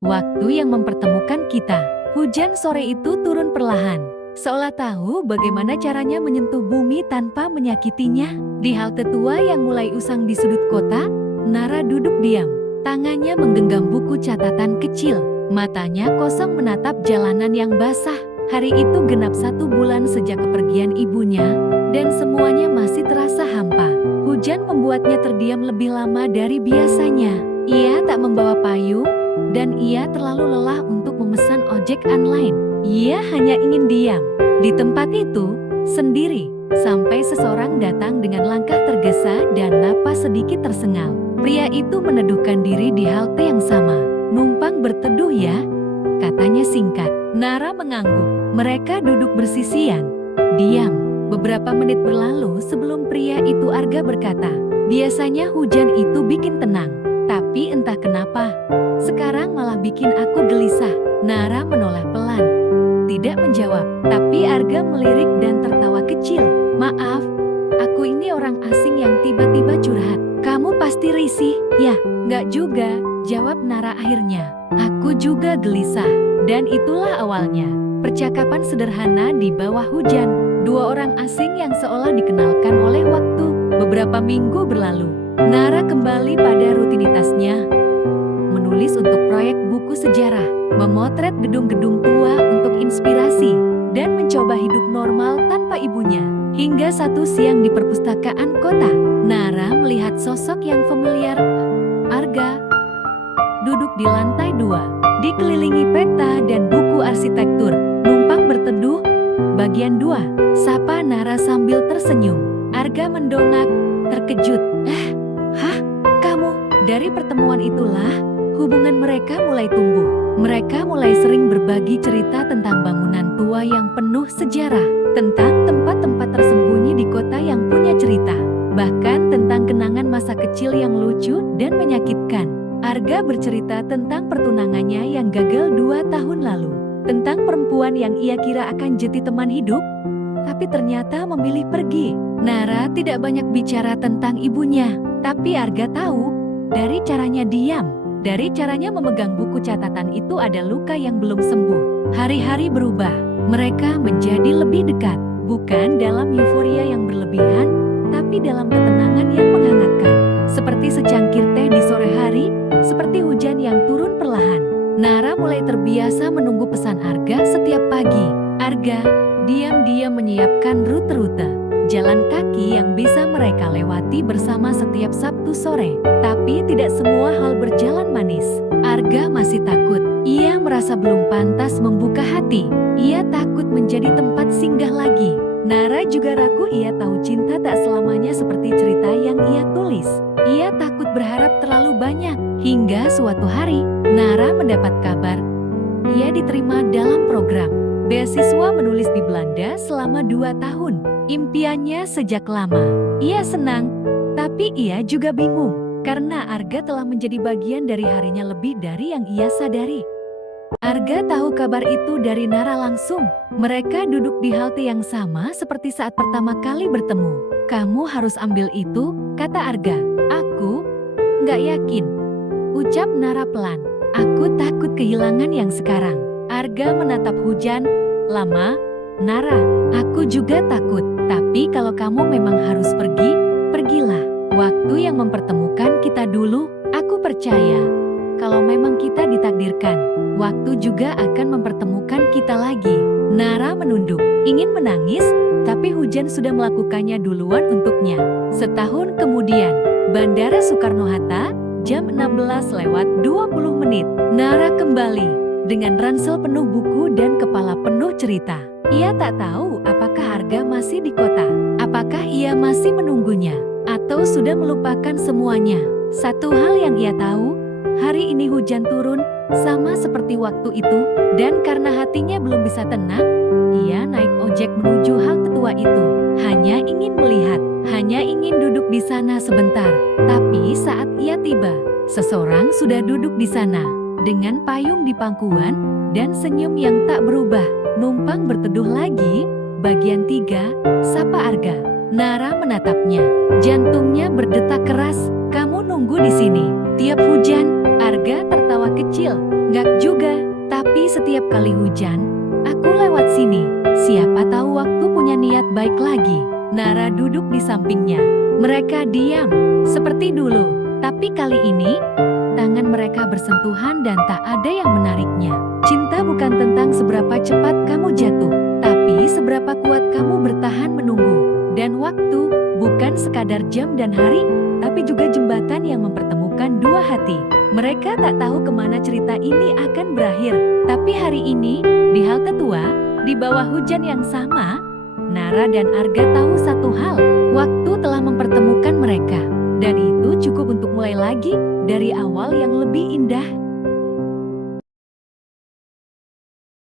waktu yang mempertemukan kita. Hujan sore itu turun perlahan, seolah tahu bagaimana caranya menyentuh bumi tanpa menyakitinya. Di halte tua yang mulai usang di sudut kota, Nara duduk diam. Tangannya menggenggam buku catatan kecil, matanya kosong menatap jalanan yang basah. Hari itu genap 1 bulan sejak kepergian ibunya, dan semuanya masih terasa hampa. Hujan membuatnya terdiam lebih lama dari biasanya. Ia tak membawa payung, dan ia terlalu lelah untuk memesan ojek online. Ia hanya ingin diam di tempat itu, sendiri, sampai seseorang datang dengan langkah tergesa dan napas sedikit tersengal. Pria itu meneduhkan diri di halte yang sama. "Numpang berteduh ya?" katanya singkat. Nara mengangguk. Mereka duduk bersisian, diam. Beberapa menit berlalu sebelum pria itu Arga berkata, "Biasanya hujan itu bikin tenang, tapi entah kenapa, sekarang malah bikin aku gelisah." Nara menoleh pelan, tidak menjawab, tapi Arga melirik dan tertawa kecil. "Maaf, aku ini orang asing yang tiba-tiba curhat. Kamu pasti risih, ya?" "Nggak juga," jawab Nara akhirnya. "Aku juga gelisah." Dan itulah awalnya percakapan sederhana di bawah hujan. 2 orang asing yang seolah dikenalkan oleh waktu. Beberapa minggu berlalu, Nara kembali pada rutinitasnya. Menulis untuk proyek buku sejarah, memotret gedung-gedung tua untuk inspirasi, dan mencoba hidup normal tanpa ibunya. Hingga satu siang di perpustakaan kota, Nara melihat sosok yang familiar, Arga, duduk di lantai 2, dikelilingi peta dan buku arsitektur. "Numpang berteduh?" Bagian 2, sapa Nara sambil tersenyum. Arga mendongak, terkejut. Hah? Kamu?" Dari pertemuan itulah, hubungan mereka mulai tumbuh. Mereka mulai sering berbagi cerita tentang bangunan tua yang penuh sejarah, tentang tempat-tempat tersembunyi di kota yang punya cerita, bahkan tentang kenangan masa kecil yang lucu dan menyakitkan. Arga bercerita tentang pertunangannya yang gagal 2 tahun lalu, tentang perempuan yang ia kira akan jadi teman hidup, tapi ternyata memilih pergi. Nara tidak banyak bicara tentang ibunya, tapi Arga tahu, dari caranya diam, dari caranya memegang buku catatan itu ada luka yang belum sembuh. Hari-hari berubah, mereka menjadi lebih dekat, bukan dalam euforia yang berlebihan, tapi dalam ketenangan yang menghangatkan. Seperti secangkir teh di sore hari, seperti hujan yang turun perlahan. Nara mulai terbiasa menunggu pesan Arga setiap pagi. Arga diam-diam menyiapkan rute-rute jalan kaki yang bisa mereka lewati bersama setiap Sabtu sore. Tapi tidak semua hal berjalan manis. Arga masih takut. Ia merasa belum pantas membuka hati. Ia takut menjadi tempat singgah lagi. Nara juga ragu ia tahu cinta tak selamanya seperti cerita yang ia tulis. Ia takut berharap terlalu banyak. Hingga suatu hari, Nara mendapat kabar. Ia diterima dalam program beasiswa menulis di Belanda selama 2 tahun. Impiannya sejak lama. Ia senang, tapi ia juga bingung. Karena Arga telah menjadi bagian dari harinya lebih dari yang ia sadari. Arga tahu kabar itu dari Nara langsung. Mereka duduk di halte yang sama seperti saat pertama kali bertemu. "Kamu harus ambil itu," kata Arga. "Aku nggak yakin," ucap Nara pelan. "Aku takut kehilangan yang sekarang." Arga menatap hujan. "Lama, Nara. Aku juga takut. Tapi kalau kamu memang harus pergi, pergilah. Waktu yang mempertemukan kita dulu. Aku percaya, kalau memang kita ditakdirkan, waktu juga akan mempertemukan kita lagi." Nara menunduk, ingin menangis, tapi hujan sudah melakukannya duluan untuknya. Setahun kemudian, Bandara Soekarno-Hatta, jam 16:20. Nara kembali dengan ransel penuh buku dan kepala penuh cerita. Ia tak tahu apakah Arga masih di kota, apakah ia masih menunggunya, atau sudah melupakan semuanya. Satu hal yang ia tahu, hari ini hujan turun, sama seperti waktu itu, dan karena hatinya belum bisa tenang, ia naik ojek menuju halte tua itu. Hanya ingin melihat, hanya ingin duduk di sana sebentar. Tapi saat ia tiba, seseorang sudah duduk di sana, dengan payung di pangkuan, dan senyum yang tak berubah. "Numpang berteduh lagi?" Bagian 3, sapa Arga. Nara menatapnya, jantungnya berdetak keras. "Kamu nunggu di sini tiap hujan?" Arga tertawa tertawa kecil. Nggak juga, tapi setiap kali hujan, aku lewat sini. Siapa tahu waktu punya niat baik lagi. Nara duduk di sampingnya. Mereka diam, seperti dulu. Tapi kali ini, tangan mereka bersentuhan dan tak ada yang menariknya. Cinta bukan tentang seberapa cepat kamu jatuh, tapi seberapa kuat kamu bertahan menunggu. Dan waktu, bukan sekadar jam dan hari, tapi juga jembatan yang mempertemukan dua hati. Mereka tak tahu kemana cerita ini akan berakhir. Tapi hari ini, di halte tua, di bawah hujan yang sama, Nara dan Arga tahu satu hal, waktu telah mempertemukan mereka. Dan itu cukup untuk mulai lagi dari awal yang lebih indah.